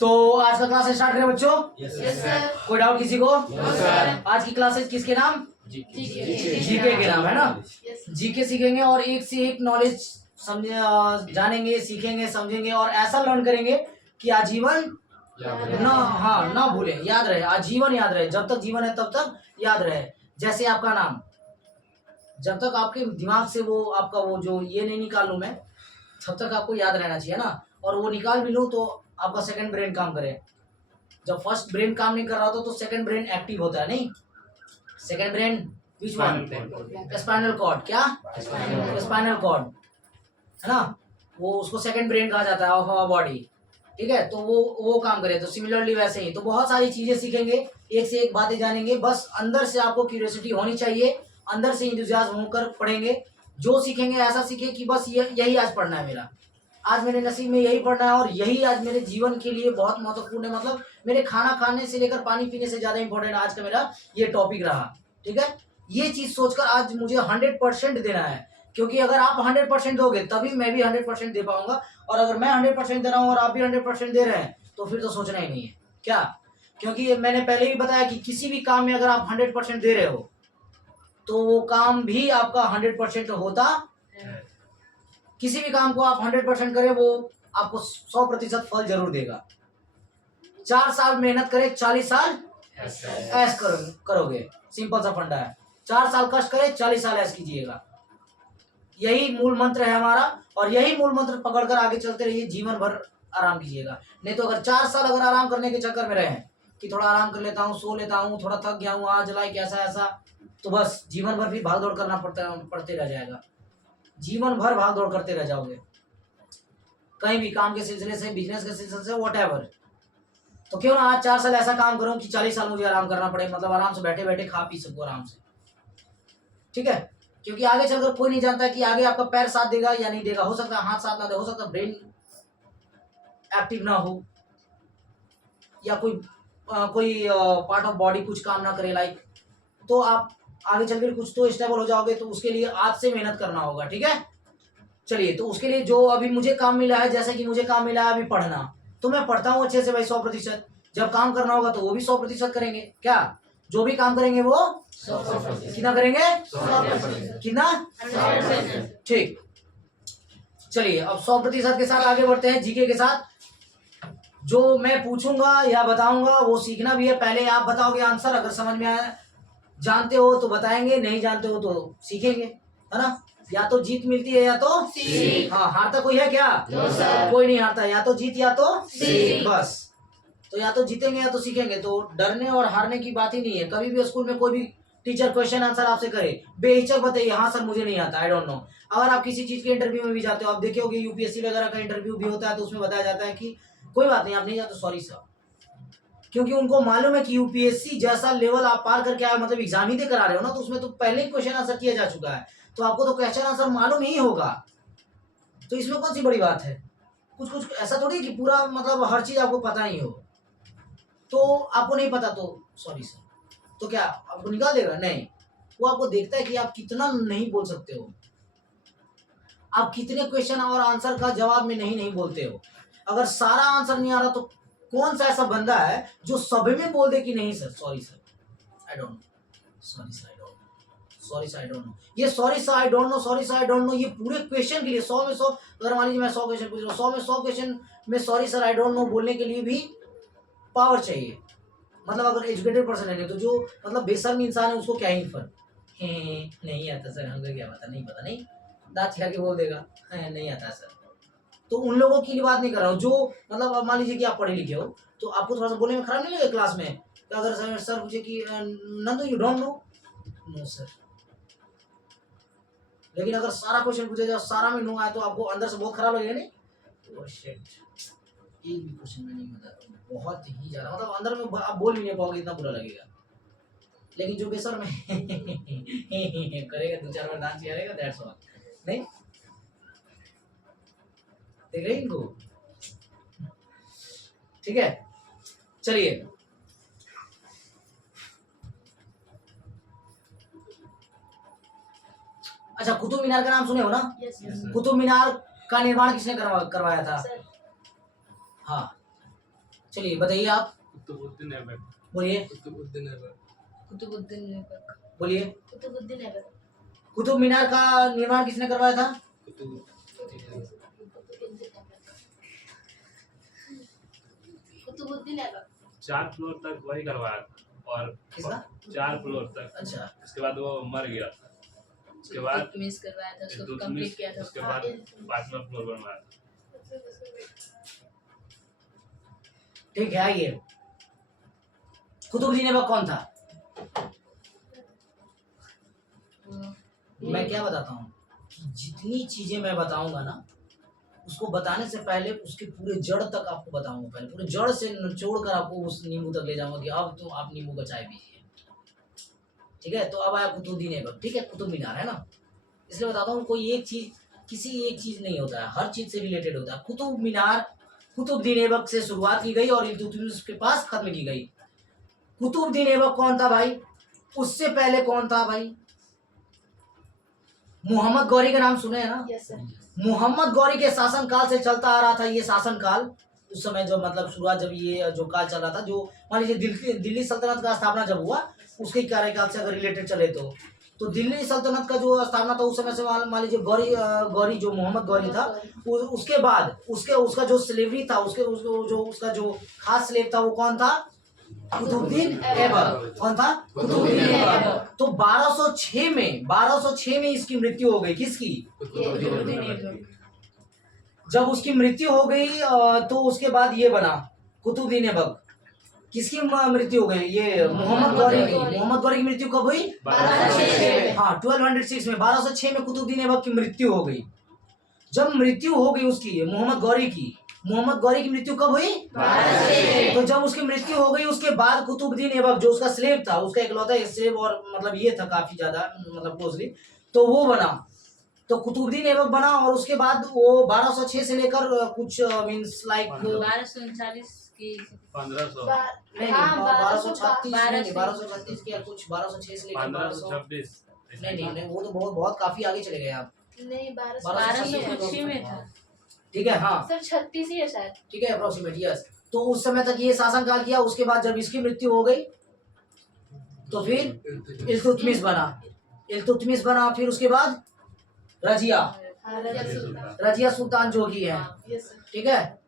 तो आज का क्लास स्टार्ट करें बच्चों। Yes sir. कोई डाउट किसी को? No sir. आज की क्लासेस किसके नाम? जीके के नाम है ना। जीके सीखेंगे और एक से एक नॉलेज समझे, जानेंगे, सीखेंगे, समझेंगे और ऐसा लर्न करेंगे कि आजीवन ना भूले, याद रहे, आजीवन याद रहे। जब तक जीवन है तब तक याद रहे। जैसे आपका नाम, जब तक आपके दिमाग से वो आपका वो जो ये नहीं निकाल लूं मैं, तब तक आपको याद रहना चाहिए ना। और वो निकाल भी लूं तो आपका सेकंड ब्रेन काम करे। जब फर्स्ट ब्रेन काम नहीं कर रहा होता तो सेकंड ब्रेन एक्टिव होता है। नहीं, second brain which one? Spinal cord. क्या? स्पाइनल कॉर्ड है ना, वो उसको सेकंड ब्रेन कहा जाता है ऑफ आवर बॉडी। ठीक है, तो वो काम करे। तो सिमिलरली वैसे ही तो बहुत सारी चीजें सीखेंगे, एक से एक बातें जानेंगे। बस अंदर से आपको क्यूरियोसिटी होनी चाहिए, अंदर से इंतजाज होकर पढ़ेंगे। जो सीखेंगे ऐसा सीखे कि बस यही आज पढ़ना है मेरा, आज मेरे नसीब में यही पढ़ना है और यही आज मेरे जीवन के लिए बहुत महत्वपूर्ण है। मतलब मेरे खाना खाने से लेकर पानी पीने से ज्यादा इंपॉर्टेंट आज का मेरा ये टॉपिक रहा। ठीक है, ये चीज सोचकर आज मुझे 100% देना है, क्योंकि अगर आप 100% दोगे तभी मैं भी 100% दे पाऊंगा। और अगर मैं 100% दे रहा हूँ और आप भी 100% दे रहे हैं तो फिर तो सोचना ही नहीं है क्या। क्योंकि मैंने पहले भी बताया कि किसी भी काम में अगर आप 100% दे रहे हो तो वो काम भी आपका 100% होता। किसी भी काम को आप 100% करें वो आपको 100% फल जरूर देगा। 4 साल मेहनत करें, 40 साल ऐश करोगे। सिंपल सा फंडा है। 4 साल कष्ट करें, 40 साल ऐश कीजिएगा। यही मूल मंत्र है हमारा और यही मूल मंत्र पकड़कर आगे चलते रहिए। जीवन भर आराम कीजिएगा। नहीं तो अगर 4 साल अगर आराम करने के चक्कर में रहे कि थोड़ा आराम कर लेता हूँ, सो लेता हूँ, थोड़ा थक गया हूँ आज, लाइक ऐसा ऐसा, तो बस जीवन भर भी भाग दौड़ करना पड़ते रह जाएगा। जीवन भर भाग दौड़ करते रह जाओगे, कहीं भी काम के सिलसिले से, बिजनेस के सिलसिले से, व्हाटएवर। तो क्यों ना आज 4 साल ऐसा काम करूं कि 40 साल मुझे आराम करना पड़े, मतलब आराम से बैठे बैठे खा पी सकूं आराम से। ठीक है, क्योंकि आगे चलकर कोई नहीं जानता कि आगे आपका पैर साथ देगा या नहीं देगा। हो सकता है हाथ साथ ना दे, हो सकता है ब्रेन एक्टिव ना हो, या कोई पार्ट ऑफ बॉडी कुछ काम ना करे, लाइक। तो आप आगे चलकर कुछ तो स्टेबल हो जाओगे, तो उसके लिए आज से मेहनत करना होगा। ठीक है, चलिए, तो उसके लिए जो अभी मुझे काम मिला है, जैसे कि मुझे काम मिला है अभी पढ़ना, तो मैं पढ़ता हूँ अच्छे से भाई 100%। जब काम करना होगा तो वो भी 100% करेंगे। क्या? जो भी काम करेंगे वो 100%। कितना करेंगे? 100%। कितना? 100%। ठीक, चलिए अब 100% के साथ आगे बढ़ते हैं जीके के साथ। जो मैं पूछूंगा या बताऊंगा वो सीखना भी है। पहले आप बताओगे आंसर, अगर समझ में आया, जानते हो तो बताएंगे, नहीं जानते हो तो सीखेंगे, है ना। या तो जीत मिलती है या तो सीख। हाँ, हारता कोई है क्या? No sir. कोई नहीं हारता, या तो जीत या तो सीख, बस। तो या तो जीतेंगे या तो सीखेंगे। तो डरने और हारने की बात ही नहीं है। कभी भी स्कूल में कोई भी टीचर क्वेश्चन आंसर आपसे करे, बेहिचक बताइए, हाँ सर मुझे नहीं आता, आई डोंट नो। अगर आप किसी चीज के इंटरव्यू में भी जाते हो, आप देखे होगे यूपीएससी वगैरह का इंटरव्यू भी होता है, तो उसमें बताया जाता है कि कोई बात नहीं, आप नहीं जाते, सॉरी सर। क्योंकि उनको मालूम है कि यूपीएससी जैसा लेवल आप पार करके आए, मतलब एग्जाम ही देकर आ रहे हो ना, तो उसमें तो पहले ही क्वेश्चन आंसर किया जा चुका है, तो आपको तो क्वेश्चन आंसर मालूम ही होगा। तो इसमें कौन सी बड़ी बात है? कुछ ऐसा थोड़ी कि पूरा मतलब हर चीज आपको पता ही हो। तो आपको नहीं पता तो सॉरी सर, तो क्या आपको निकाल देगा? नहीं, वो आपको देखता है कि आप कितना नहीं बोल सकते हो, आप कितने क्वेश्चन और आंसर का जवाब में नहीं बोलते हो। अगर सारा आंसर नहीं आ रहा तो कौन सा ऐसा बंदा है जो सब में बोल दे कि नहीं sir, sorry sir, I don't know, sorry sir, I don't know, sorry sir, I don't know. ये sorry sir, I don't know, sorry sir, I don't know, ये पूरे क्वेश्चन के लिए 100 में 100, अगर मान लीजिए मैं 100 क्वेश्चन पूछ रहा हूँ, 100 में 100 क्वेश्चन में sorry sir, I don't no बोलने के लिए भी पावर चाहिए। मतलब अगर एजुकेटेड पर्सन है, तो जो मतलब बेशर्म इंसान है उसको क्या ही फर्क, नहीं आता सर, हमको क्या पता, नहीं पता, नहीं, दांत छिड़ा के बोल देगा नहीं आता सर। तो उन लोगों की बात नहीं कर रहा हूँ जो मतलब अब मान लीजिए कि आप पढ़े लिखे हो, तो आपको थोड़ा सा बोलने में खराब नहीं लगेगा क्लास में? तो अगर सर पूछे कि Nandu you don't know, no sir. लेकिन अगर सारा क्वेश्चन पूछे जाए, सारा में नो आए, तो आपको अंदर से बहुत खराब लगेगा नहीं? ओह शिट, एक भी क्वेश्चन में नहीं बता रहा, बहुत ही ज्यादा, मतलब अंदर में आप बोल भी नहीं पाओगे, इतना बुरा लगेगा। लेकिन जो बेसर में करेगा, 2-4 बार दांत चिढ़ेगा, दैट्स ऑल। नहीं देख रहे इनको? ठीक है, चलिए, अच्छा, कुतुब मीनार का नाम सुने हो ना? कुतुब मीनार का निर्माण किसने करवाया था? हाँ, चलिए बताइए आप, कुतुबुद्दीन ऐबक। बोलिए कुतुबुद्दीन ऐबक। कुतुबुद्दीन ऐबक। बोलिए। कुतुबुद्दीन ऐबक। कुतुब मीनार का निर्माण किसने करवाया था? कुतुबुद्दीन ऐबक। 4 फ्लोर तक वही करवाया था, और किसका? 4 फ्लोर तक। अच्छा, उसके बाद वो मर गया था। उसके बाद मिस करवाया था, उसको इल्तुतमिश, कंप्लीट किया था। उसके बाद 5वां फ्लोर बनवाया था। ठीक है। आइए, कुतुबुद्दीन ऐबक कौन था? मैं क्या बताता हूँ, जितनी चीजें मैं बताऊंगा ना, उसको बताने से पहले उसके पूरे जड़ तक आपको बताऊंगा। पहले पूरे जड़ से निचोड़ कर आपको उस नींबू तक ले जाऊंगा कि अब तो आप नींबू का चाय पीजिए। ठीक है, तो अब आया कुतुबुद्दीन ऐबक। ठीक है, कुतुब मीनार है ना, इसलिए बताता हूँ, कोई एक चीज किसी एक चीज नहीं होता है, हर चीज से रिलेटेड होता है। कुतुब मीनार कुतुबुद्दीन ऐबक से शुरुआत की गई और इल्तुतमिश के पास खत्म की गई। कुतुबुद्दीन ऐबक कौन था भाई? उससे पहले कौन था भाई? मोहम्मद गौरी का नाम सुने हैं ना? Yes sir. मोहम्मद गौरी के शासन काल से चलता आ रहा था ये शासन काल। उस समय जो मतलब शुरुआत जब ये जो काल चल रहा था, जो मान लीजिए दिल्ली सल्तनत का स्थापना जब हुआ, उसके कार्यकाल से अगर रिलेटेड चले तो दिल्ली सल्तनत का जो स्थापना था उस समय से मान लीजिए गौरी जो मोहम्मद गौरी था, उसके बाद उसका जो स्लेवरी था, उसका जो खास स्लेव था वो कौन था? कुतुबुद्दीन ऐबक। कौन था? कुतुबुद्दीन ऐबक। तो 1206 में इसकी मृत्यु हो गई। किसकी? कुतुबुद्दीन ऐबक। जब उसकी मृत्यु हो गई तो उसके बाद ये बना कुतुबुद्दीन ऐबक। किसकी मृत्यु हो गई? ये मोहम्मद गौरी की। मोहम्मद गौरी की मृत्यु कब हुई? 1206 हाँ, 1206 में, 1206 में कुतुबुद्दीन ऐबक की मृत्यु हो गई। जब मृत्यु हो गई उसकी मोहम्मद गौरी की मृत्यु कब हुई? 1206। तो जब उसकी मृत्यु हो गई उसके बाद कुतुबुद्दीन ऐबक जो उसका स्लेव था, उसका इकलौता स्लेव, और मतलब ये था काफी ज्यादा मतलब क्लोजली, तो वो बना, तो कुतुबुद्दीन ऐबक बना। और उसके बाद वो 1206 से लेकर कुछ मींस लाइक 1239 की 1500, नहीं, 1236 की या कुछ 1206 से लेकर 1526। नहीं, वो तो बहुत काफी आगे चले गए आप। नहीं, 1236 में था ठीक है, हाँ सर, 36 ही है शायद। ठीक है, अप्रोक्सीमेट यस। तो उस समय तक ये शासन काल किया। उसके बाद जब इसकी मृत्यु हो गई तो फिर इल्तुतमिश बना। फिर उसके बाद रजिया सुल्तान जो की है, ठीक है,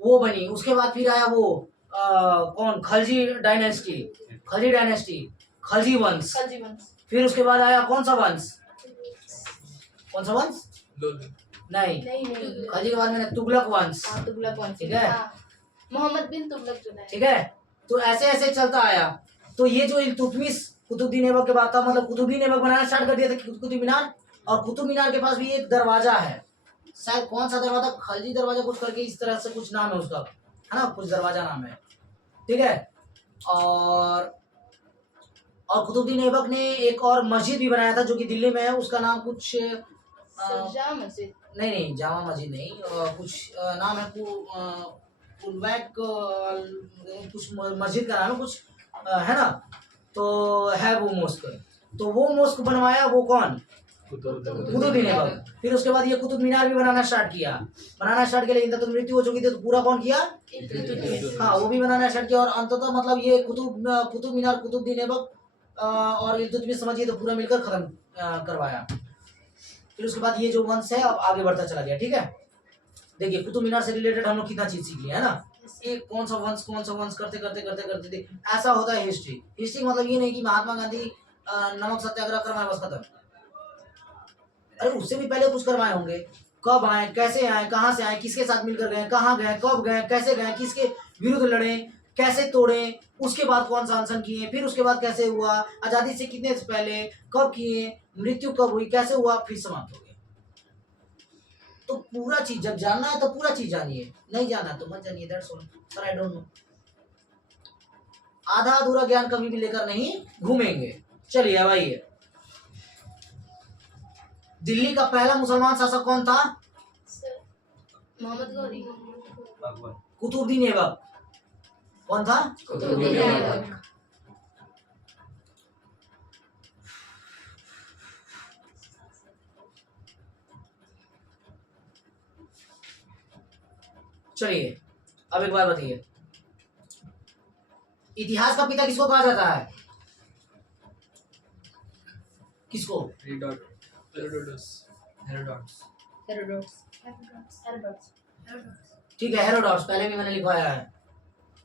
वो बनी। उसके बाद फिर आया वो कौन? खलजी डायनेस्टी, खलजी वंश। फिर उसके बाद आया कौन सा वंश? नहीं, खलजी के बाद मैंने तुगलक वंश। ठीक है, मोहम्मद बिन तुगलक जो है। ठीक है। तो ऐसे ऐसे चलता आया। तो ये जो इल्तुतमिश कुतुबुद्दीन ऐबक के बाद था, मतलब कुतुबुद्दीन ऐबक बनाना स्टार्ट कर दिया था कुतुब मीनार। और कुतुब मीनार के पास भी एक दरवाजा है, शायद कौन सा दरवाजा, खलजी दरवाजा कुछ करके इस तरह से कुछ नाम है उसका, है ना, कुछ दरवाजा नाम है। ठीक है। और कुतुबुद्दीन ऐबक ने एक और मस्जिद भी बनाया था जो कि दिल्ली में है। उसका नाम कुछ जामा मस्जिद। नहीं, जामा मस्जिद नहीं, कुछ नाम है कुलवैक, कुछ मस्जिद का नाम है कुछ, है ना। तो है वो मोस्क। तो वो मोस्क बनवाया वो कौन? कुतुबुद्दीन ऐबक। फिर उसके बाद ये कुतुब मीनार भी बनाना स्टार्ट किया, लेकिन तब तक मृत्यु हो चुकी थी। तो पूरा कौन किया? हाँ, वो भी बनाना स्टार्ट किया। और अंततः मतलब ये कुतुब मीनार कुतुबुद्दीन ऐबक और इल्तुतमिश समझिए तो पूरा मिलकर खत्म करवाया। फिर उसके बाद ये जो वंश है अब आगे बढ़ता चला गया। ठीक है, देखिए कुतुब मीनार से रिलेटेड हम लोग कितना चीज सीख लिया है ना। एक कौन सा वंश करते ऐसा होता है हिस्ट्री मतलब ये नहीं कि महात्मा गांधी नमक सत्याग्रह करवाए बस खत्म। अरे उससे भी पहले कुछ करवाए होंगे। कब आए, कैसे आए, कहाँ से आए, किसके साथ मिलकर गए, कहाँ गए, कब गए, कैसे गए, किसके विरुद्ध लड़े, कैसे तोड़े, उसके बाद कौन सा अनशन किए, फिर उसके बाद कैसे हुआ, आजादी से कितने से पहले, कब किए, मृत्यु कब हुई, कैसे हुआ, फिर समाप्त हो गया। तो पूरा चीज जब जानना है तो पूरा चीज जानिए, नहीं जानना तो मत जानिए। That's all sir, I don't no. आधा अधूरा ज्ञान कभी भी लेकर नहीं घूमेंगे। चलिए अब आइए, दिल्ली का पहला मुसलमान शासक कौन था? मोहम्मद गौरी। कुतुबुद्दीन ऐबक। कौन था? कुतुबुद्दीन ऐबक। चलिए अब एक बात बताइए, इतिहास का पिता किसको कहा जाता है? किसको? हेरोडोटस। हेरोडोट्स। ठीक है, हेरोडोटस, पहले भी मैंने लिखवाया है,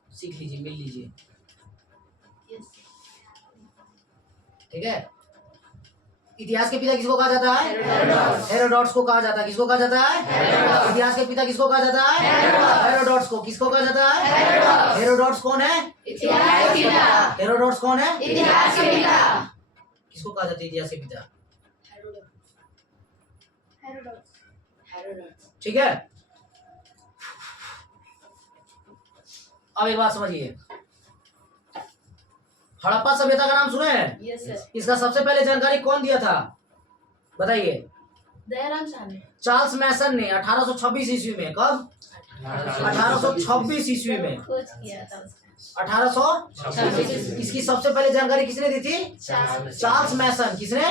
सीख लीजिए, मिल लीजिए। यस। ठीक है, इतिहास के पिता किसको कहा जाता है? हेरोडोटस। हेरोडोटस को कहा जाता है। किसको कहा जाता है? हेरोडोटस। इतिहास के पिता किसको कहा जाता है? हेरोडोटस। हेरोडोटस को किसको कहा जाता है? हेरोडोटस। हेरोडोटस कौन है? इतिहास के पिता। हेरोडोटस कौन है? इतिहास के पिता। किसको कहा जाता है इतिहास के पिता? हेरोडोट्स। ठीक है, अब एक बात समझिए, हड़प्पा सभ्यता का नाम सुने हैं? Yes sir. इसका सबसे पहले जानकारी कौन दिया था, बताइए? दयाराम साहनी। चार्ल्स मैसन ने 1826 ईस्वी में। कब? 1826 ईस्वी में। खोज किया था उसका। 1826। इसकी सबसे पहले जानकारी किसने दी थी? चार्ल्स मैसन। किसने?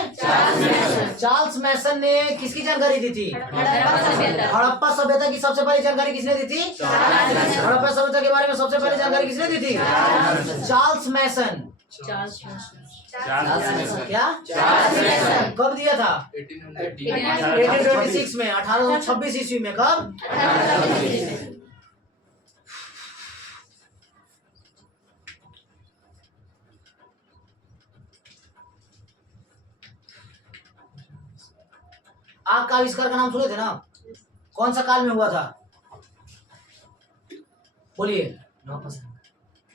चार्ल्स मैसन ने किसकी जानकारी दी थी? हड़प्पा सभ्यता। हड़प्पा सभ्यता की सबसे पहले जानकारी किसने दी थी? हड़प्पा सभ्यता के बारे में सबसे पहले जानकारी किसने दी थी? चार्ल्स मैसन। क्या? कब दिया था? 1826 में, 1826 ईस्वी में। कब? आग का आविष्कार का नाम सुने थे ना? कौन सा काल में हुआ था? बोलिए।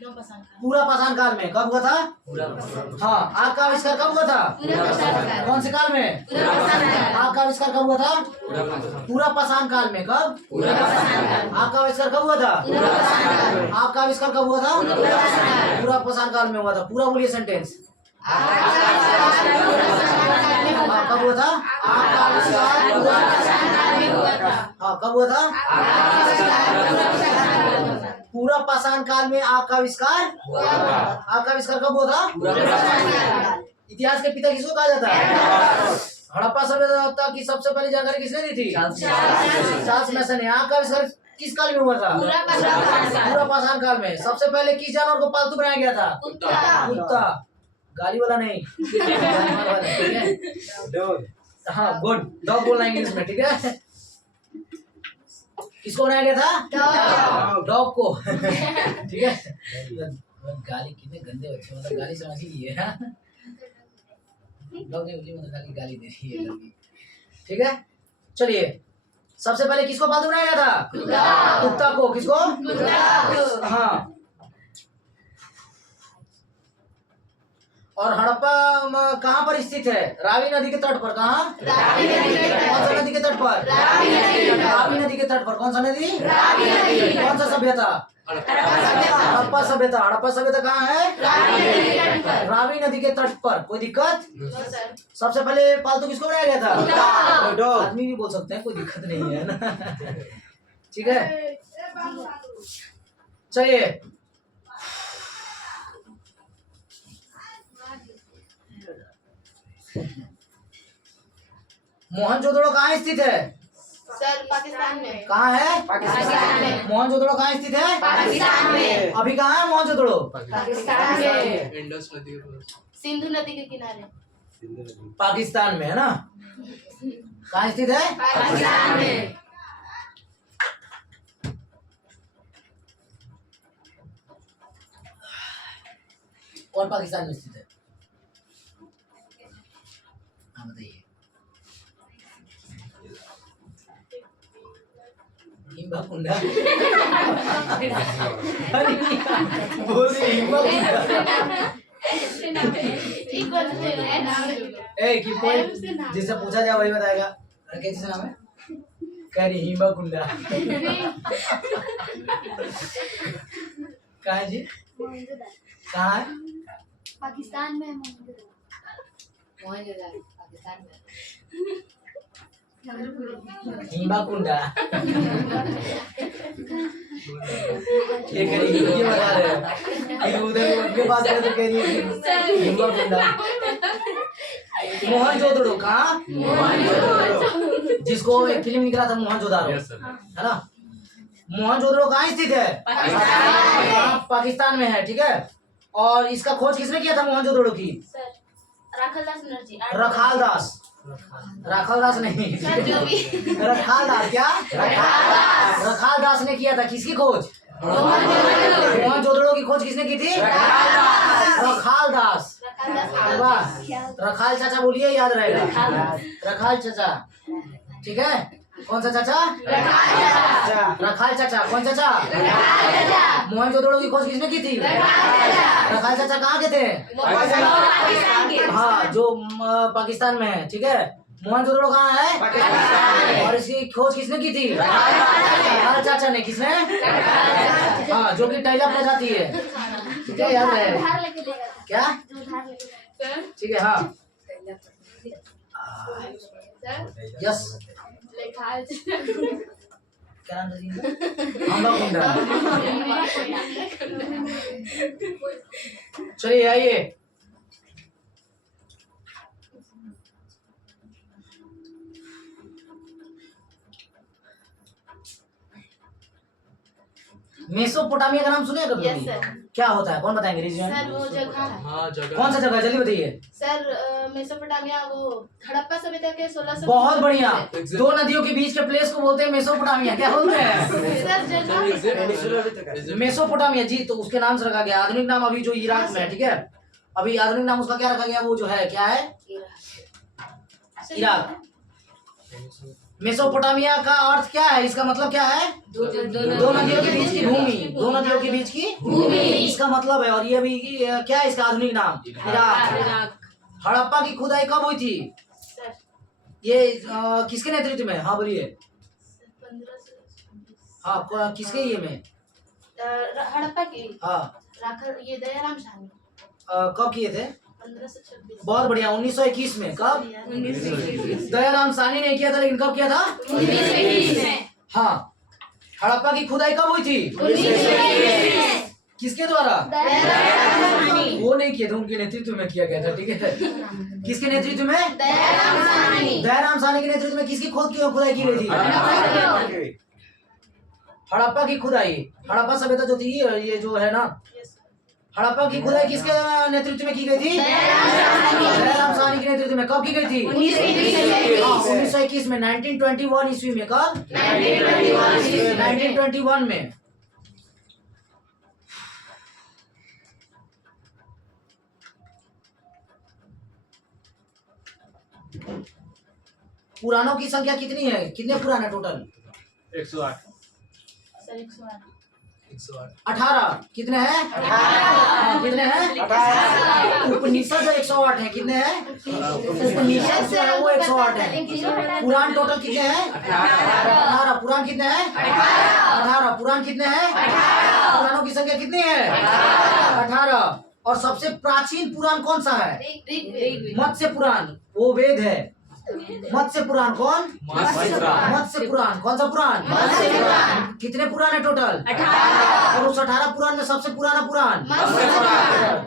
पूरा पाषाण काल में। कब हुआ था? हाँ, आग का आविष्कार कब हुआ था? कौन से काल में? आग का आविष्कार कब हुआ था? पूरा पाषाण काल में। कब? आग का आविष्कार कब हुआ था? आग का आविष्कार कब हुआ था? पूरा पाषाण काल में हुआ था। पूरा बोलिए सेंटेंस। कब हुआ था? आग का आविष्कार पूरा पाषाण काल में हुआ था। हाँ, कब हुआ था? पूरा पाषाण काल में आग का आविष्कार। आग का आविष्कार कब हुआ था? इतिहास के पिता किसको कहा जाता है? हड़प्पा सभ्यता की सबसे पहली जानकारी किसने दी थी? चार्ल्स मैसन ने। आग का आविष्कार किस काल में हुआ था? पूरा पाषाण काल में। सबसे पहले किस जानवर को पालतू बनाया गया था? कुत्ता। गाली वाला नहीं, जानवर वाला। ठीक है, हाँ, गुड। डॉग बोलना इंग्लिश में। ठीक है, किसको बनाया गया था? डॉग को। ठीक है, गाली कितने गंदे बच्चे, मतलब गाली समझ ही लिए। डॉग ने मुझे मतलब गाली दे रही है। ठीक है, चलिए, सबसे पहले किसको पालतू बनाया गया था? कुत्ता को। किसको? हाँ। और हड़प्पा कहाँ पर स्थित है? रावी नदी के तट पर। कहाँ? कौन सा नदी के तट पर? रावी नदी के तट पर। कौन सा नदी? कौन सा सभ्यता? हड़प्पा सभ्यता। हड़प्पा सभ्यता कहाँ है? रावी नदी के तट पर। कोई दिक्कत? सबसे पहले पालतू किसको बनाया गया था? आदमी भी बोल सकते हैं, कोई दिक्कत नहीं है ना। ठीक है, चलिए, मोहनजोदड़ो कहाँ स्थित है? सर पाकिस्तान में। कहाँ है? पाकिस्तान में। मोहनजोदड़ो कहाँ स्थित है? पाकिस्तान में। अभी कहाँ है मोहनजोदड़ो? पाकिस्तान में। इंडस नदी के पास। सिंधु नदी के किनारे। पाकिस्तान में है ना? कहाँ स्थित है? पाकिस्तान में। और पाकिस्तान में स्थित है? हाँ, बताइए। हिम्बा कुंडा। बोल रही हिम्बा कुंडा। कि कोई जिससे पूछा जाए वही बताएगा। कैसे नाम है? कह रही हिम्बा कुंडा। कहाँ है जी? कहाँ है? पाकिस्तान में। पाकिस्तान में। हिम्बा कुंडा। ये कह रही ये बता रहे हैं। उधर उनके पास गए तो कह रही है हिम्बा कुंडा। मोहनजोदड़ो। कहाँ? जिसको एक फिल्म निकला था मोहनजोदड़ो, है ना? मोहनजोदड़ो कहाँ स्थित है? पाकिस्तान में है। ठीक है, और इसका खोज किसने किया था मोहनजोदड़ो की? सर राखलदास बनर्जी। रखालदास। राखलदास नहीं, सर जो भी रखालदास। क्या? रखालदास ने किया था। किसकी खोज? मोहनजोदड़ो की खोज किसने की थी? रखालदास। वाह, रखाल चाचा बोलिए, याद रहेगा। रखाल चाचा, ठीक है। कौन सा चाचा? रखाल चाचा। कौन चाचा? मोहनजोदड़ो की खोज किसने की थी? रखाल चाचा कहाँ के थे? हाँ, जो पाकिस्तान में है, ठीक है। मोहनजोदड़ो कहाँ है? और इसकी खोज किसने की थी? रखाल चाचा ने। किसने? हाँ, जो कि टाइल अप जाती है, ठीक है, याद है। उधार लेके देगा। क्या? उधार लेके। ठीक है, हाँ, यस। लेखाल क्या नाम था जी इनका? अम्बा कुंडा। चलिए आइए। मेसोपोटामिया का नाम सुने कभी? Yes sir. क्या होता है, कौन बताएंगे? रीजन। सर वो जगह है। हाँ जगह। कौन सा जगह है? जल्दी बताइए। सर मेसोपोटामिया वो हड़प्पा सभ्यता के 1600। बहुत बढ़िया। दो नदियों के बीच के प्लेस को बोलते हैं मेसोपोटामिया। क्या बोलते हैं? सर जगह मेसोपोटामिया जी, तो उसके नाम से रखा गया। आधुनिक नाम अभी जो इराक में है, ठीक है, अभी आधुनिक नाम उसका क्या रखा गया? वो जो है क्या है? इराक। मेसोपोटामिया का अर्थ क्या है? इसका मतलब क्या है? दो नदियों के बीच की भूमि। दो नदियों के बीच की भूमि, इसका मतलब है। और ये भी क्या है इसका आधुनिक नाम? इराक। हड़प्पा की खुदाई कब हुई थी? सर ये किसके नेतृत्व में? हाँ बोलिए। 1526। हाँ, किसके ये में? हड़प्पा की हाँ, राखल ये दयाराम साहनी कब किए थे? 1526। बहुत बढ़िया, 1921 में। कब? 1921 दयाराम साहनी ने किया था, लेकिन कब किया था? 1921 में। हाँ। हड़प्पा की खुदाई कब हुई थी? 1921 में। किसके द्वारा? दयाराम साहनी। वो नहीं किया था, उनके नेतृत्व में किया गया था, ठीक है। किसके नेतृत्व में? दयाराम साहनी। दयाराम साहनी के नेतृत्व में किसकी खुदाई की गई थी? हड़प्पा की खुदाई। हड़प्पा सभ्यता जो थी, ये जो है ना, हड़प्पा की खुदाई किसके नेतृत्व में की गई थी? दयाराम साहनी के नेतृत्व में। कब की गई थी? 1921 में। 1921 ईस्वी में। कब? 1921 में। पुराणों की संख्या कितनी है? कितने पुराण है टोटल? 108। सर 108। 18। कितने हैं? 18। कितने हैं? उपनिषद 108 है। कितने हैं? उपनिषद जो है वो 108 है। पुराण टोटल कितने हैं? 18। पुराण कितने हैं? 18। पुराण कितने हैं? पुराणों की संख्या कितनी है? 18। और सबसे प्राचीन पुराण कौन सा है? मत्स्य पुराण। वो वेद है। मत्स्य पुराण कौन? मत्स्य पुराण। कौन सा पुराण? मत्स्य पुराण। कितने पुराण है टोटल? 18। और उस 18 पुराण में सबसे पुराना पुराण?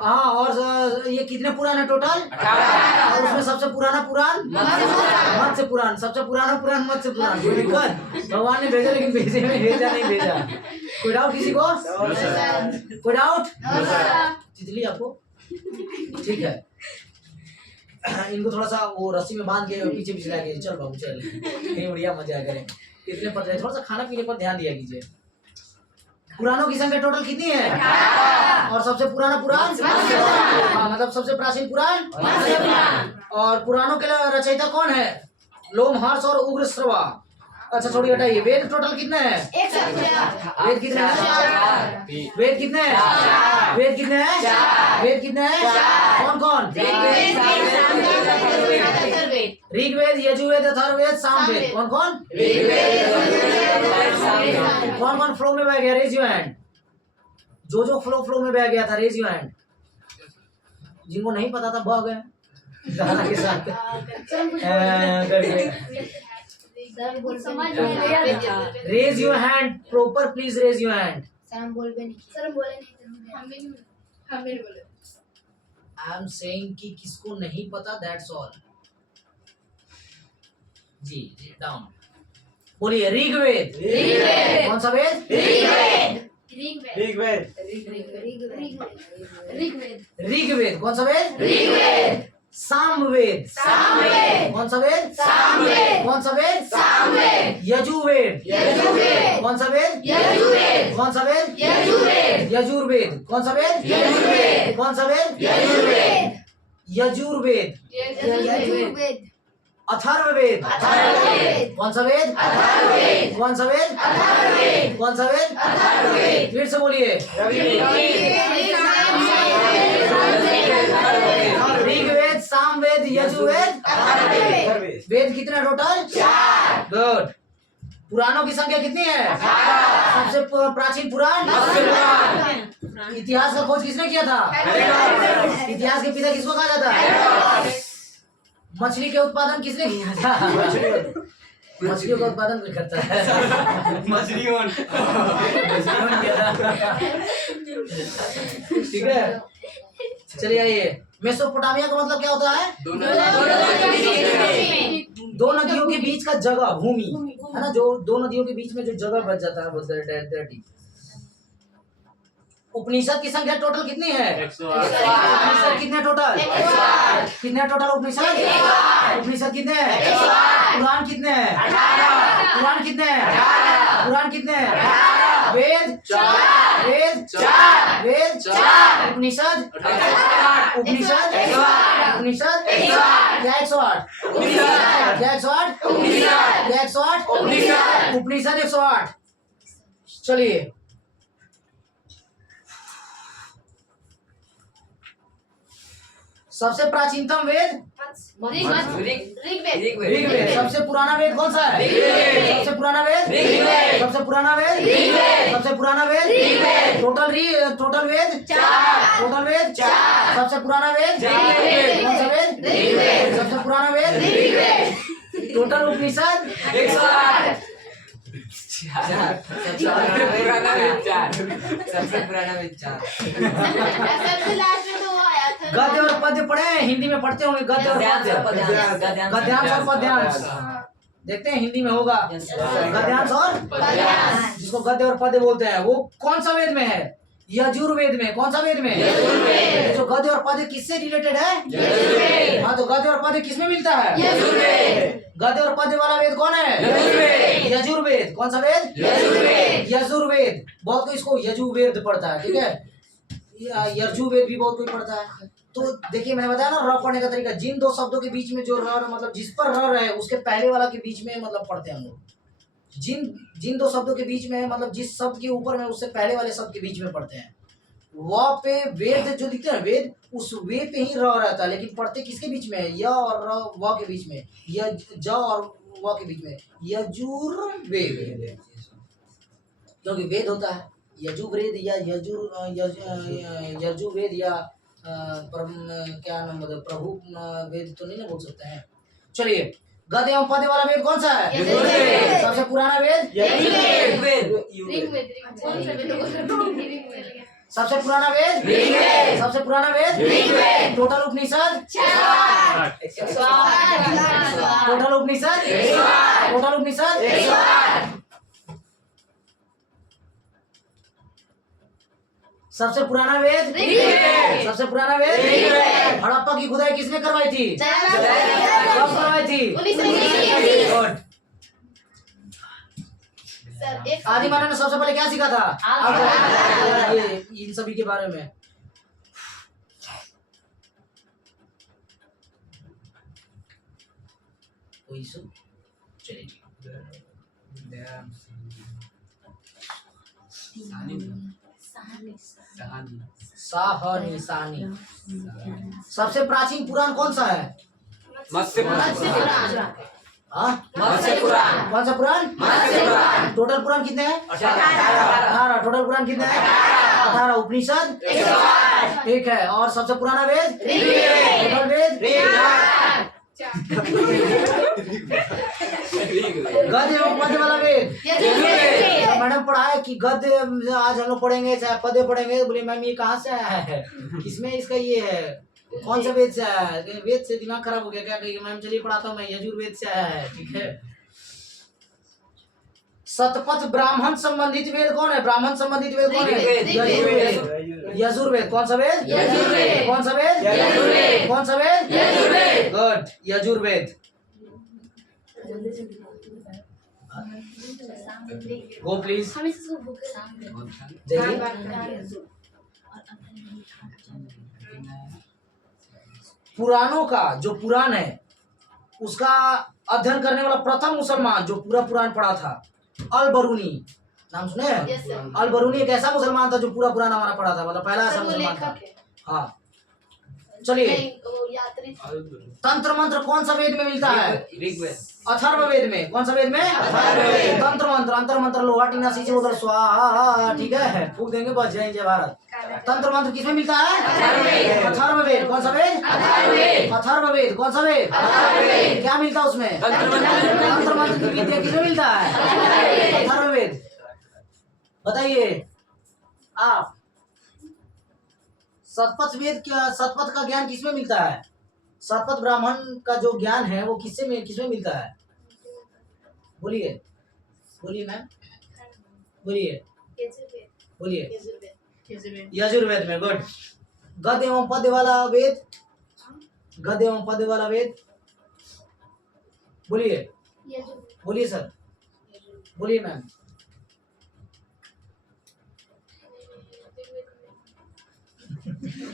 हाँ। और ये कितने पुराण है टोटल? 18। और उसमें सबसे पुराना पुराण? मत्स्य पुराण। सबसे पुराना पुराण मत्स्य पुराण। कोई दिक्कत? भगवान ने भेजा, लेकिन भेजा नहीं भेजा। कोई डाउट किसी को? कोई डाउट? तितली आपको? ठीक है। इनको थोड़ा सा वो रस्सी में बांध के पीछे पीछे लाके चल बाबू चल, कहीं बढ़िया मजा करें। इतने पतले, थोड़ा सा खाना पीने पर ध्यान दिया कीजिए। पुराणों की संख्या टोटल कितनी है? और सबसे पुराना पुराण? हाँ, मतलब सबसे प्राचीन पुराण? और पुराणों के रचयिता कौन है? लोमहर्ष और उग्रश्रवा। अच्छा छोड़िए, हटाइए। वेद टोटल कितने हैं? वेद कितने हैं? वेद कितने हैं? वेद कितने हैं? वेद कितने हैं? कौन कौन? ऋग्वेद, यजुर्वेद, अथर्ववेद, सामवेद। कौन कौन? कौन कौन फ्लो में बह गया? Raise your hand. जो फ्लो में बह गया था, रेज योर हैंड। जिनको नहीं पता था बह गए गाना के साथ। Raise your hand proper, please raise your hand. I am saying कि किसको नहीं पता, दैट्स ऑल। जी डाउन बोलिए। ऋग्वेद। कौन सा वेद? ऋग्वेद। ऋग्वेद ऋग्वेद कौन सा वेद? सामवेद कौन सा वेद? कौन सा वेद? यजुर्वेद कौन सा वेद? कौन सा वेद? यजुर्वेद कौन सा वेद? कौन सा वेद? यजुर्वेद अथर्ववेद कौन सा वेद? कौन सा वेद? कौन सा वेद? फिर से बोलिए। ऋग्वेद, सामवेद, यजुर्वेद, वेद कितने टोटल? 4। गुड। पुराणों की संख्या कितनी है? सबसे प्राचीन पुराण इतिहास का खोज किसने किया था? इतिहास के पिता किसको कहा जाता है? मछली के उत्पादन किसने किया था? मछलियों का उत्पादन कोई करता है? ठीक है, चलिए आइए। मेसोपोटामिया का मतलब क्या होता है? दो नदियों के बीच का जगह, भूमि है ना, जो दो नदियों के बीच में जो जगह बच जाता है वो। उपनिषद की संख्या टोटल कितनी है? 108। कितने टोटल? 108। कितने टोटल उपनिषद? उपनिषद कितने हैं? 108। पुराण कितने हैं? 18। पुराण कितने हैं? 18। पुराण कितने हैं? 18। वेद 4। वेद 4। वेद 4। उपनिषद 108। उपनिषद 108। उपनिषद 108। क्या 108? क्या 108? क्या 108? उपनिषद 108। चलिए, सबसे प्राचीनतम वेद ऋग्वेद। सबसे पुराना वेद कौन सा है? सबसे पुराना वेद सबसे पुराना वेद सबसे पुराना वेद टोटल वेद 4। टोटल वेद 4। सबसे पुराना वेद कौन सा वेद? सबसे पुराना वेद टोटल उपनिषद 108। सबसे पुराना वेद 4। सबसे लास्ट में तो वो आया था। गद्य और पद्य पढ़े हैं? हिंदी में पढ़ते होंगे गद्य और पद्य। गद्यांश और पद्यांश देखते हैं, हिंदी में होगा गद्यांश और पद्यांश। जिसको गद्य और पद्य बोलते हैं वो कौन सा वेद में है? यजुर्वेद में। कौन सा वेद में? यजुर्वेद। जो गद्य और पद्य किससे रिलेटेड है? यजुर्वेद। हाँ, तो गद्य और पद्य किसमें मिलता है? यजुर्वेद। गद्य और पद्य वाला वेद कौन है? यजुर्वेद। यजुर्वेद कौन सा वेद? यजुर्वेद। यजुर्वेद। बहुत कोई इसको यजुर्वेद पढ़ता है, ठीक है। यजुर्वेद भी बहुत कोई पढ़ता है। तो देखिए, मैंने बताया ना र पढ़ने का तरीका। जिन दो शब्दों के बीच में जो र मतलब जिस पर र है उसके पहले वाला के बीच में मतलब पढ़ते हैं हम लोग। जिन दो शब्दों के बीच में मतलब जिस शब्द के ऊपर में उससे पहले वाले शब्द के बीच में पढ़ते हैं। व पे वेद जो दिखते हैं वेद, उस वे पे ही र रहता है, लेकिन पढ़ते किसके बीच में है? य और र व के बीच में, य ज और व के बीच में यजुर्वेद। क्योंकि वेद होता है यजुर्वेद या यजुर्वेद या क्या नाम मतलब प्रभु वेद तो नहीं ना बोल सकते हैं। चलिए, गद्य एवं पद्य वाला वेद कौन सा है? यजुर्वेद। सबसे पुराना वेद सबसे पुराना वेद सबसे पुराना वेद टोटल उपनिषद 4। टोटल उपनिषद 108। सबसे पुराना वेद सबसे पुराना वेद हड़प्पा की खुदाई किसने करवाई थी? कब करवाई थी? गुड। आदि मानव ने सबसे पहले क्या सीखा था? इन सभी के बारे में। चलिए, साहनी। सबसे प्राचीन पुराण कौन सा है? मत्स्य पुराण। मत्स्य पुराण। कौन सा पुराण? मत्स्य पुराण। टोटल पुराण कितने हैं? 18। टोटल पुराण कितने हैं? 18। उपनिषद 108। ठीक है। और सबसे पुराना वेद? टोटल वेद गद्य एवं पद्य वाला वेद मैडम पढ़ाया कि गद्य आज हम लोग पढ़ेंगे चाहे पद्य पढ़ेंगे। बोले मैम ये कहाँ से आया है, किसमें इसका ये है, कौन सा वेद से आया है? वेद से दिमाग खराब हो गया क्या? कहिए मैम चलिए पढ़ाता हूँ मैं, यजुर्वेद से आया है। ठीक है। शतपथ ब्राह्मण संबंधित वेद कौन है? ब्राह्मण संबंधित वेद कौन है? ऋग्वेद। यजुर्वेद। कौन सा वेद? यजुर्वेद। कौन सा वेद? यजुर्वेद। कौन सा Veda? Yajurveda. Good, Yajurveda. Go please. हम इसको बुक जाइए। पुराणों का जो पुराण है उसका अध्ययन करने वाला प्रथम मुसलमान जो पूरा पुराण पढ़ा था, अल बरूनी। नाम सुने हैं? Yes sir. अल बरूनी एक ऐसा मुसलमान था जो पूरा पुराण हमारा पढ़ा था, मतलब पहला ऐसा सर वो मुसलमान था। लेखक है। हाँ चलिए। नहीं वो यात्री था। तंत्र मंत्र कौन सा वेद में मिलता है? ऋग्वेद। अथर्ववेद में। कौन सा वेद में? अथर्ववेद। तंत्र मंत्र, अंतर मंत्र, लोहा टीना शीशे उधर स्वाहा, ठीक है, फूक देंगे बस, जय जय भारत। तंत्र मंत्र किसमें मिलता है? अथर्ववेद। कौन सा वेद? अथर्ववेद। कौन सा वेद? क्या मिलता है उसमें? तंत्र मंत्र की विद्या किसमें मिलता है? अथर्ववेद। बताइए आप, शतपथ वेद क्या, शतपथ का ज्ञान किसमें मिलता है? शतपथ ब्राह्मण का जो ज्ञान है वो किसमें मिलता है? बोलिए बोलिए मैम, बोलिए बोलिए। यजुर्वेद में। गुड। गद्य एवं पद्य वाला वेद? गद्य एवं पद्य वाला वेद बोलिए बोलिए सर, बोलिए मैम।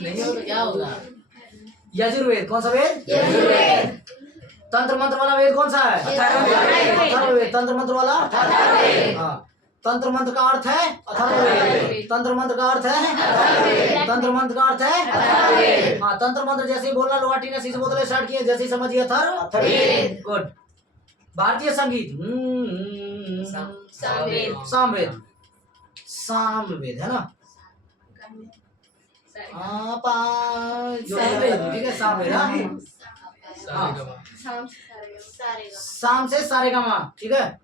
नहीं हो तो क्या होगा? यजुर्वेद। कौन सा वेद? यजुर्वेद। तंत्र मंत्र वाला वेद कौन सा है? अथर्ववेद। तंत्र मंत्र वाला? हाँ। तंत्र मंत्र का अर्थ है अथर्ववेद। तंत्र मंत्र का अर्थ है? तंत्र मंत्र का अर्थ है? हाँ। तंत्र मंत्र जैसे ही बोलना लोहा टीना शीशे बोतलें स्टार्ट किए, जैसे ही समझिए अथर्ववेद। गुड। भारतीय संगीत? सामवेद। सामवेद। सामवेद है ना? ठीक है, सामवेद। हाँ। शाम से सारेगामा, ठीक है,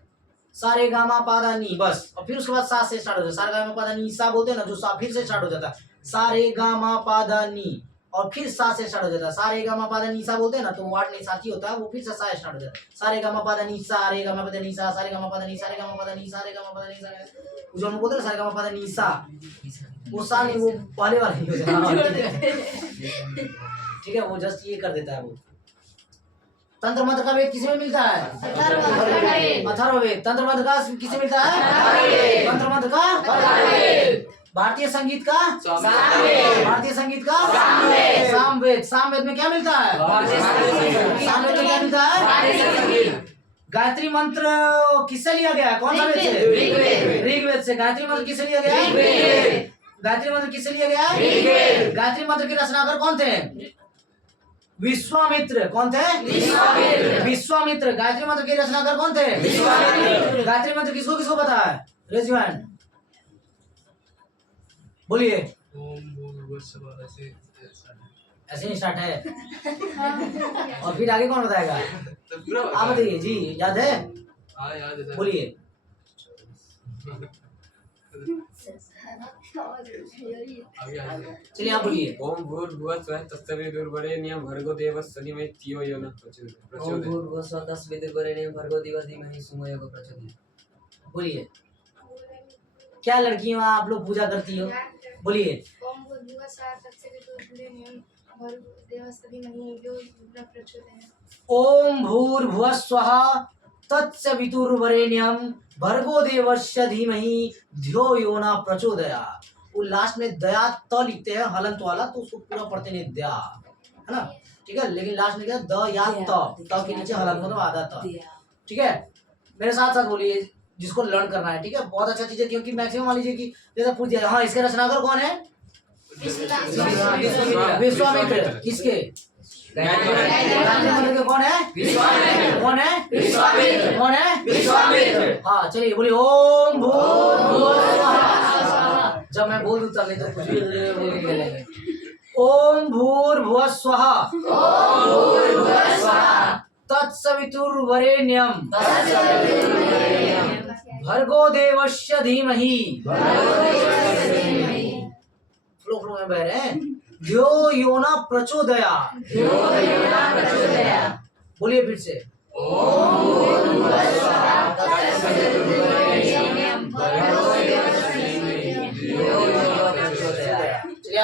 सारेगामा पादा नी, बस। और फिर उसके बाद सा से स्टार्ट हो जाता है। सारेगामा पादा नी सा बोलते हैं ना, जो सा फिर से स्टार्ट हो जाता है। सारेगामा पादा नी और फिर सा से स्टार्ट हो जाता है। सारेगामा पादा नी सा बोलते हैं ना, तो वर्ड नहीं साथी होता है, वो फिर से सा स्टार्ट हो जाता है। सारेगामा पादा नी सा, रेगामा पादा नी सा, सारेगामा पादा नी, सारेगामा पादा नी, सारेगामा पादा नी सा, जो हम बोलते हैं सारेगामा पादा नी सा, वो सा नहीं, वो पहले वाला नहीं हो जाता। ठीक है, वो जस्ट ये कर देता है वो। तंत्र मंत्र का वेद किसे में मिलता है? अथर्ववेद। तंत्र मंत्र का किसे मिलता है? तंत्र मंत्र का? भारतीय संगीत का? भारतीय संगीत का? सामवेद। सामवेद में क्या मिलता है? सामवेद में क्या मिलता है? गायत्री मंत्र किससे लिया गया है? कौन सा वेद से? ऋग्वेद से। गायत्री मंत्र किससे लिया गया है? गायत्री मंत्र किससे लिया गया है? गायत्री मंत्र के रचनाकार कौन थे? विश्वामित्र। कौन थे? विश्वामित्र। गायत्री मंत्र के रचनाकार कौन थे? गायत्री मंत्र किसको किसको पता है? रेज योर हैंड, बोलिए। ओम भूर्भुवस्सुवः ऐसे ही स्टार्ट है। और फिर आगे कौन बताएगा? आप बताइए जी, याद है? हाँ याद है। बोलिए। आगे आगे। चलिए आप बोलिए। ओम भूर्भुवस्सुवः तत्सवितुर्वरेण्यं भर्गो देवस्य धीमहि धियो यो नः प्रचोदयात्। ओम भूर्भुवस्सुवः तत्सवितुर्वरेण्यं भर्गो देवस्य धीमहि सुमयो को प्रचोदयात्। बोलिए। क्या लड़कियों आप लोग पूजा करती हो? बोलिए। ओम भूर्भुवस्सुवः तत्सवितुर्वरेण्यं भर्गो देवस्य धीमहि यो न प्रचोदयात्। ओम भूर्भुवस्सुवः तत्सवितुर्वरेण्यं भर्गो देवस्य धीमहि धियो यो न प्रचोदयात्। वो लास्ट में दया त लिखते हैं हलंत वाला, तो उसको पूरा पढ़ते नहीं दया, है ना? ठीक है, लेकिन लास्ट में क्या द या त के नीचे हलंत मतलब आधा त। ठीक है, मेरे साथ साथ बोलिए जिसको लर्न करना है। ठीक है, बहुत अच्छा चीज है, क्योंकि मैक्सिमम मान लीजिए कि जैसे पूछ दिया, हाँ इसके रचनाकार कौन है? विश्वामित्र। किसके? गायत्री मंत्र के कौन है? कौन है? कौन है? हाँ चलिए बोलिए। ओम भूर्भुवस्सुवः। जब मैं बोल दूं तब, नहीं तो कुछ भी बोलेंगे। ओम भूर्भुवस्सुवः तत्सवितुर्वरेण्यं भर्गो देवस्य धीमहि, फ्लो फ्लो में बह रहे हैं, धियो यो न प्रचोदयात्। बोलिए फिर से।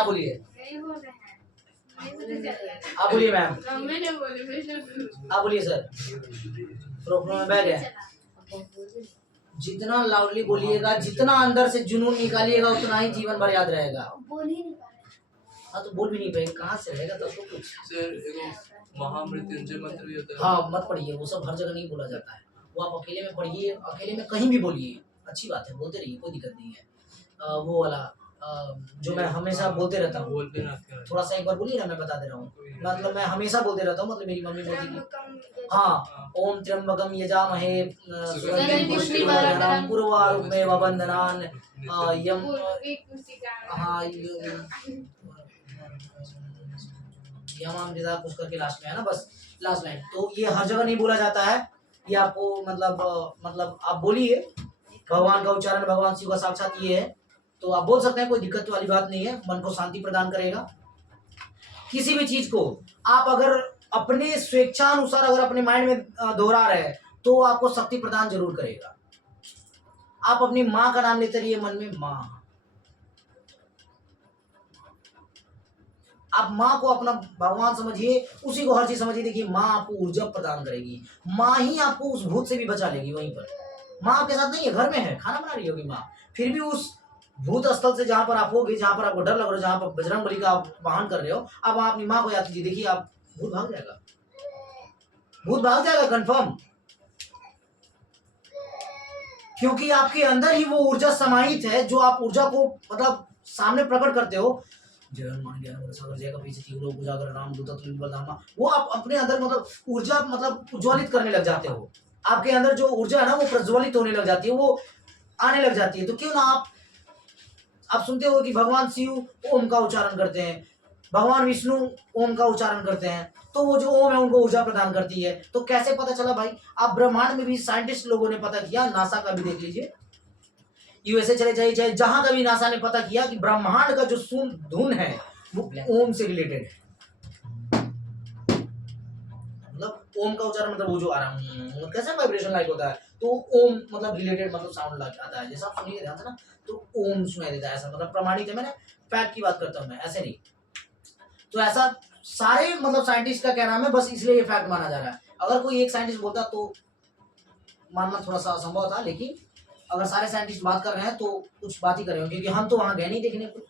आप बोलिए, नहीं बोल रहे हैं, नहीं बोलते चल रहा है। आप बोलिए मैम, मैंने बोले आप बोलिए सर। प्रोग्राम में बैठ गए। जितना लाउडली बोलिएगा, जितना अंदर से जुनून निकालिएगा, उतना ही जीवन भर याद रहेगा। बोल ही नहीं पा रहे। हाँ तो बोल भी नहीं पाएंगे, कहाँ से रहेगा तब तो कुछ। सर एगो महामृत्युंजय मंत्र भी होता है। हाँ मत पढ़िए, वो सब हर जगह नहीं बोला जाता है। वो आप अकेले में पढ़िए, अकेले में कहीं भी बोलिए, अच्छी बात है, बोलते रहिए, कोई दिक्कत नहीं है। वो वाला जो मैं हमेशा बोलते रहता हूँ, बोलते ना क्या थोड़ा सा एक बार बोलिए ना, मैं बता दे रहा हूँ। मतलब मैं हमेशा बोलते रहता हूँ, मतलब मेरी मम्मी बोलती थी, त्र्यंबकम हाँ, ओम त्र्यंबकम यजामहे सुगंधिं पुष्टिवर्धनम् उर्वारुकमेव वन्दनान् यम, हाँ यमामृता कुछ करके लास्ट में है ना, बस लास्ट लाइन। तो ये हर जगह नहीं बोला जाता है, ये आपको मतलब आप बोलिए, भगवान का उच्चारण भगवान शिव का साक्षात ये है, तो आप बोल सकते हैं, कोई दिक्कत वाली बात नहीं है, मन को शांति प्रदान करेगा। किसी भी चीज को आप अगर अपने स्वेच्छानुसार अगर अपने माइंड में दोहरा रहे हैं तो आपको शक्ति प्रदान जरूर करेगा। आप अपनी माँ का नाम लेते रहिए मन में, माँ। आप माँ को अपना भगवान समझिए, उसी को हर चीज समझिए। देखिए माँ आपको ऊर्जा प्रदान करेगी, माँ ही आपको उस भूत से भी बचा लेगी। वहीं पर माँ आपके साथ नहीं है, घर में है, खाना बना रही होगी माँ, फिर भी उस भूत स्थल से जहां पर आप होगे, जहां पर आपको डर लग रहा है, जहां पर बजरंग बली का आप वाहन कर रहे हो, आप अपनी माँ को याद कीजिए, देखिए आप भूत भाग जाएगा, भूत भाग जाएगा कंफर्म, क्योंकि आपके अंदर ही वो ऊर्जा समाहित है, जो आप ऊर्जा को मतलब सामने प्रकट करते हो। जय हनुमान ज्ञान सागर जय कपीस तिहुँ लोक उजागर राम दूत अतुलित बलधामा, वो आप अपने अंदर मतलब ऊर्जा मतलब उज्ज्वलित करने लग जाते हो। आपके अंदर जो ऊर्जा है ना, वो प्रज्वलित होने लग जाती है, वो आने लग जाती है। तो क्यों ना आप सुनते हो कि भगवान शिव ओम का उच्चारण करते हैं, भगवान विष्णु ओम का उच्चारण करते हैं, तो वो जो ओम है उनको ऊर्जा प्रदान करती है। तो कैसे पता चला भाई? आप ब्रह्मांड में भी साइंटिस्ट लोगों ने पता किया, नासा का भी देख लीजिए, यूएसए चले जाइए, चाहे जहां का भी नासा ने पता किया कि ब्रह्मांड का जो धुन है वो ओम से रिलेटेड है। मतलब ओम का उच्चारण मतलब वो जो आराम कैसे वाइब्रेशन लाइक होता है, तो ओम मतलब रिलेटेड मतलब साउंड आता है, जैसा आप सुनिए ध्यान से ना, तो ओम सुनाई देता है, ऐसा मतलब प्रमाणित है। मैंने फैक्ट की बात करता हूँ मैं, ऐसे नहीं। तो ऐसा सारे मतलब साइंटिस्ट का क्या नाम है, बस इसलिए ये फैक्ट माना जा रहा है। अगर कोई एक साइंटिस्ट बोलता तो मानना थोड़ा सा असंभव था, लेकिन अगर सारे साइंटिस्ट बात कर रहे हैं तो कुछ बात ही कर रहे हो, क्योंकि हम तो वहां गए नहीं देखने को।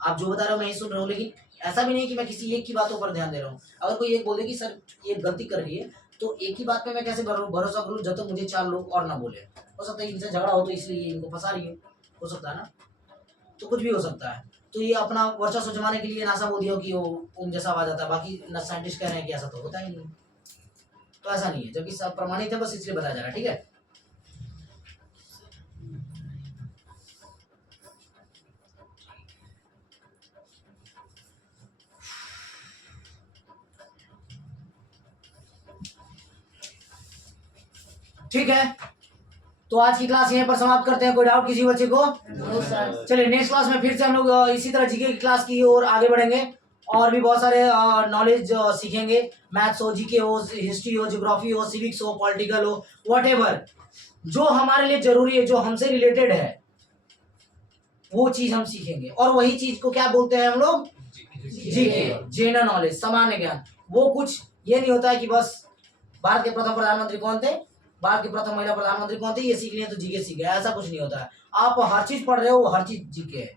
आप जो बता रहे हो मैं ही सुन रहा हूँ, लेकिन ऐसा भी नहीं कि मैं किसी एक की बातों पर ध्यान दे रहा हूँ। अगर कोई एक बोल दे कि सर ये गलती कर रही है, तो एक ही बात पे मैं कैसे भरोसा करूँ जब तक मुझे 4 लोग और ना बोले। हो सकता है इनसे झगड़ा हो तो इसलिए इनको फंसा रही हो सकता है ना, तो कुछ भी हो सकता है। तो ये अपना वर्चस्व जमाने के लिए नासा बोल दिया कि वो ओम जैसा आवाज आता है, बाकी साइंटिस्ट कह रहे हैं कि ऐसा तो होता ही नहीं। तो ऐसा नहीं है, जबकि सब प्रमाणित है, बस इसलिए बताया जा रहा है। ठीक है, ठीक है। तो आज की क्लास यहीं पर समाप्त करते हैं। कोई डाउट किसी बच्चे को? चलिए नेक्स्ट क्लास में फिर से हम लोग इसी तरह जीके की क्लास की ओर आगे बढ़ेंगे, और भी बहुत सारे नॉलेज सीखेंगे। मैथ्स हो, जीके हो, हिस्ट्री हो, ज्योग्राफी हो, सिविक्स हो, पॉलिटिकल हो, व्हाटएवर जो हमारे लिए जरूरी है, जो हमसे रिलेटेड है, वो चीज हम सीखेंगे। और वही चीज को क्या बोलते हैं हम लोग? जीके, जनरल नॉलेज, सामान्य ज्ञान। वो कुछ ये नहीं होता है कि बस भारत के प्रथम प्रधानमंत्री कौन थे, भारत की प्रथम महिला प्रधानमंत्री कौन थी, ये सीख लिया तो जीके सीख गए, ऐसा कुछ नहीं होता है। आप हर चीज पढ़ रहे हो, हर चीज जीके है।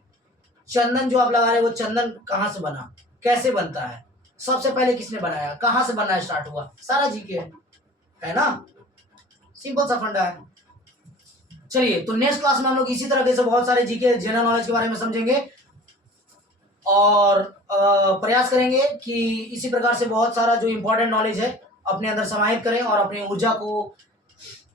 चंदन जो आप लगा रहे हो, वो चंदन कहाँ से बना, कैसे बनता है, सबसे पहले किसने बनाया, कहाँ से बनना स्टार्ट हुआ, सारा जीके है ना। सिंपल सा फंडा है। चलिए, तो नेक्स्ट क्लास में हम लोग इसी तरह से बहुत सारे जीके जनरल नॉलेज के बारे में समझेंगे, और प्रयास करेंगे कि इसी प्रकार से बहुत सारा जो इंपॉर्टेंट नॉलेज है अपने अंदर समाहित करें, और अपनी ऊर्जा को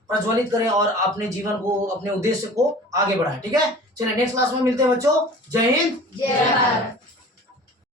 प्रज्वलित करें, और अपने जीवन को, अपने उद्देश्य को आगे बढ़ाएं। ठीक है, चलिए नेक्स्ट क्लास में मिलते हैं बच्चों। जय हिंद, जय भारत।